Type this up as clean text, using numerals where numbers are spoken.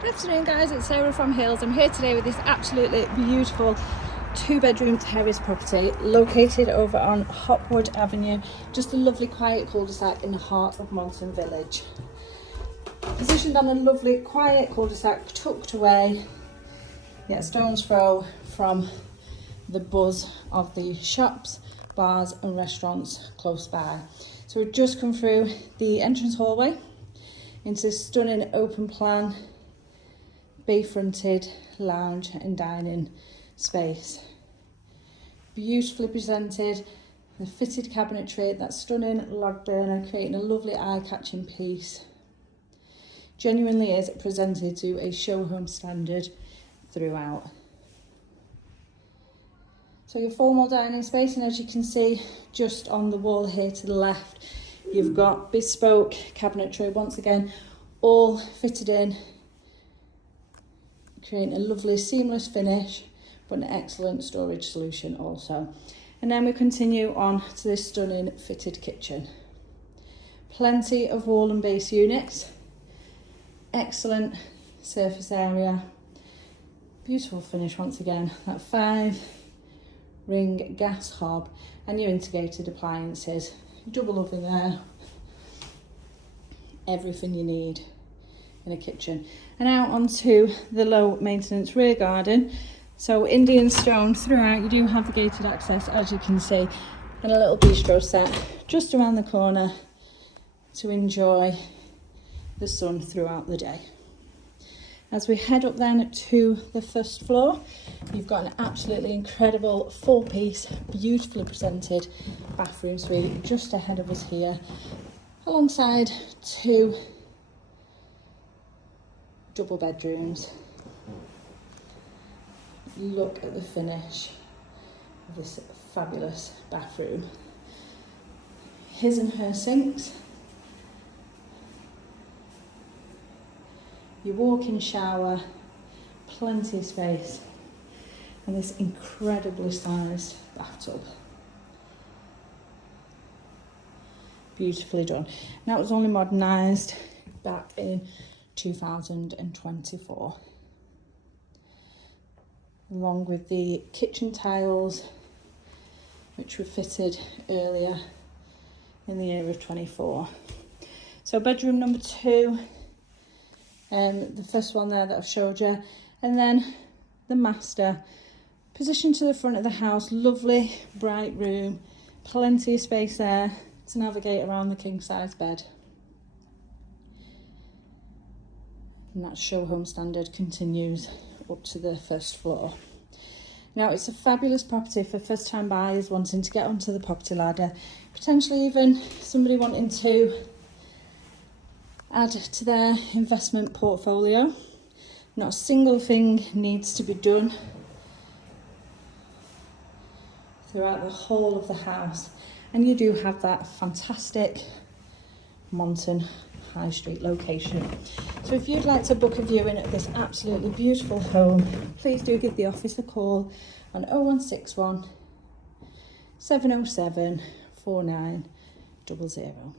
Good afternoon guys, it's Sarah from Hills. I'm here today with this absolutely beautiful 2-bedroom terrace property located over on Hopwood Avenue. Just a lovely quiet cul-de-sac in the heart of Monton Village. Positioned on a lovely quiet cul-de-sac tucked away, yet stone's throw from the buzz of the shops, bars and restaurants close by. So we've just come through the entrance hallway into this stunning open plan bay-fronted lounge and dining space. Beautifully presented, the fitted cabinetry, that stunning log burner creating a lovely eye-catching piece. Genuinely is presented to a show home standard throughout. So your formal dining space, and as you can see just on the wall here to the left, you've got bespoke cabinetry, once again all fitted in, creating a lovely seamless finish, but an excellent storage solution also. And then we continue on to this stunning fitted kitchen. Plenty of wall and base units, excellent surface area, beautiful finish once again, that 5-ring gas hob and your integrated appliances, double oven there, everything you need in a kitchen. And out onto the low maintenance rear garden. So Indian stone throughout, you do have the gated access as you can see, and a little bistro set just around the corner to enjoy the sun throughout the day. As we head up then to the first floor, you've got an absolutely incredible 4-piece, beautifully presented bathroom suite just ahead of us here, alongside 2 double bedrooms. Look at the finish of this fabulous bathroom. His and her sinks, your walk-in shower, plenty of space, and this incredibly sized bathtub. Beautifully done. Now it was only modernised back in 2024, along with the kitchen tiles which were fitted earlier in the year of 24. So bedroom number 2, the first one there that I've showed you, and then the master, positioned to the front of the house, lovely bright room, plenty of space there to navigate around the king size bed. And that show home standard continues up to the first floor. Now it's a fabulous property for first time buyers wanting to get onto the property ladder, potentially even somebody wanting to add to their investment portfolio. Not a single thing needs to be done throughout the whole of the house, and you do have that fantastic Monton High Street location. So if you'd like to book a viewing at this absolutely beautiful home, please do give the office a call on 0161 707 4900.